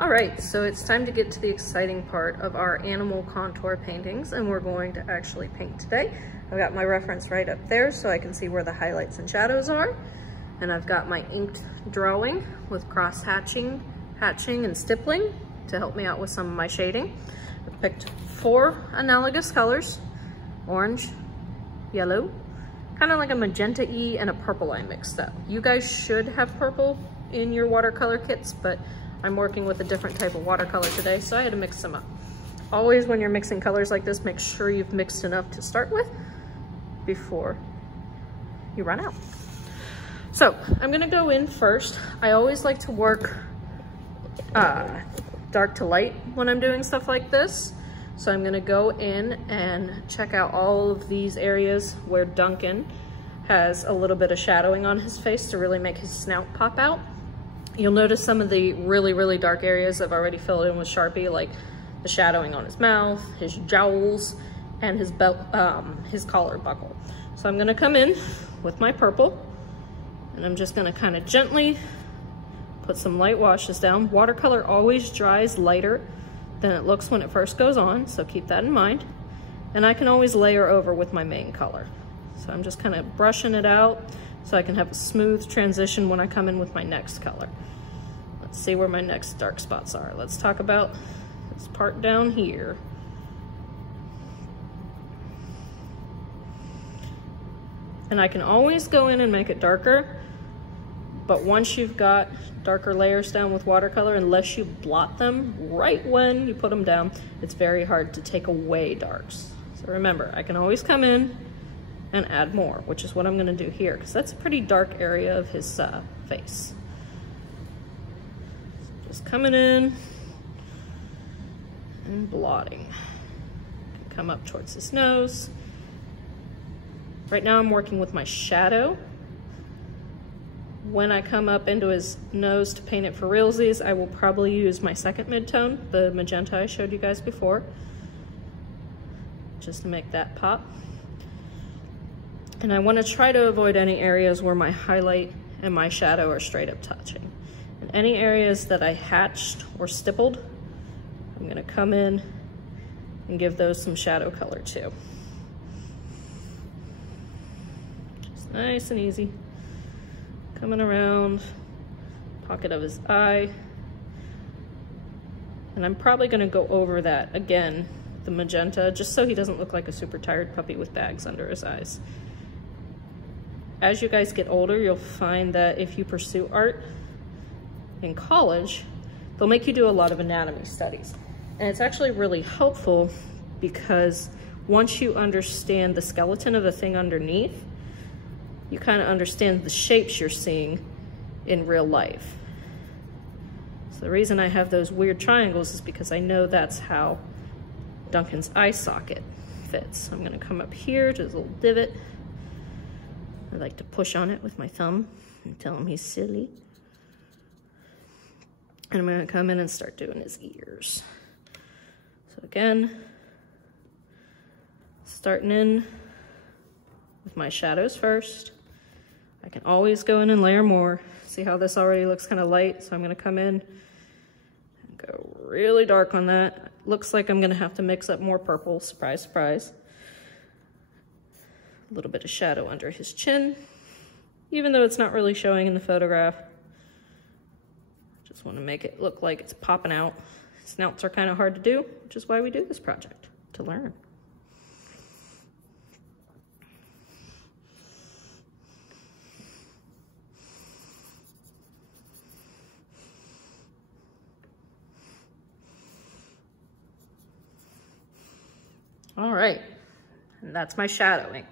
All right, so it's time to get to the exciting part of our animal contour paintings, and we're going to actually paint today. I've got my reference right up there so I can see where the highlights and shadows are. And I've got my inked drawing with cross hatching and stippling to help me out with some of my shading. I've picked 4 analogous colors: orange, yellow, kind of like a magenta-y, and a purple I mixed up. You guys should have purple in your watercolor kits, but I'm working with a different type of watercolor today, so I had to mix them up. Always when you're mixing colors like this, make sure you've mixed enough to start with before you run out. So I'm gonna go in first. I always like to work dark to light when I'm doing stuff like this. So I'm gonna go in and check out all of these areas where Duncan has a little bit of shadowing on his face to really make his snout pop out. You'll notice some of the really, really dark areas I've already filled in with Sharpie, like the shadowing on his mouth, his jowls, and his belt, his collar buckle. So I'm gonna come in with my purple, and I'm just gonna kind of gently put some light washes down. Watercolor always dries lighter than it looks when it first goes on, so keep that in mind. And I can always layer over with my main color. So I'm just kind of brushing it out so I can have a smooth transition when I come in with my next color. Let's see where my next dark spots are. Let's talk about this part down here. And I can always go in and make it darker, but once you've got darker layers down with watercolor, unless you blot them right when you put them down, it's very hard to take away darks. So remember, I can always come in and add more, which is what I'm gonna do here, because that's a pretty dark area of his face. Just coming in and blotting. Come up towards his nose. Right now I'm working with my shadow. When I come up into his nose to paint it for realsies, I will probably use my second midtone, the magenta I showed you guys before, just to make that pop. And I want to try to avoid any areas where my highlight and my shadow are straight up touching. And any areas that I hatched or stippled, I'm going to come in and give those some shadow color too. Just nice and easy. Coming around, pocket of his eye. And I'm probably going to go over that again, the magenta, just so he doesn't look like a super tired puppy with bags under his eyes. As you guys get older, you'll find that if you pursue art in college, they'll make you do a lot of anatomy studies. And it's actually really helpful because once you understand the skeleton of the thing underneath, you kind of understand the shapes you're seeing in real life. So the reason I have those weird triangles is because I know that's how Duncan's eye socket fits. So I'm gonna come up here to his little divot. I like to push on it with my thumb and tell him he's silly. And I'm gonna come in and start doing his ears. So again, starting in with my shadows first. I can always go in and layer more. See how this already looks kind of light? So I'm gonna come in and go really dark on that. Looks like I'm gonna have to mix up more purple, surprise, surprise. A little bit of shadow under his chin, even though it's not really showing in the photograph. Just want to make it look like it's popping out. Snouts are kind of hard to do, which is why we do this project, to learn. All right, and that's my shadowing.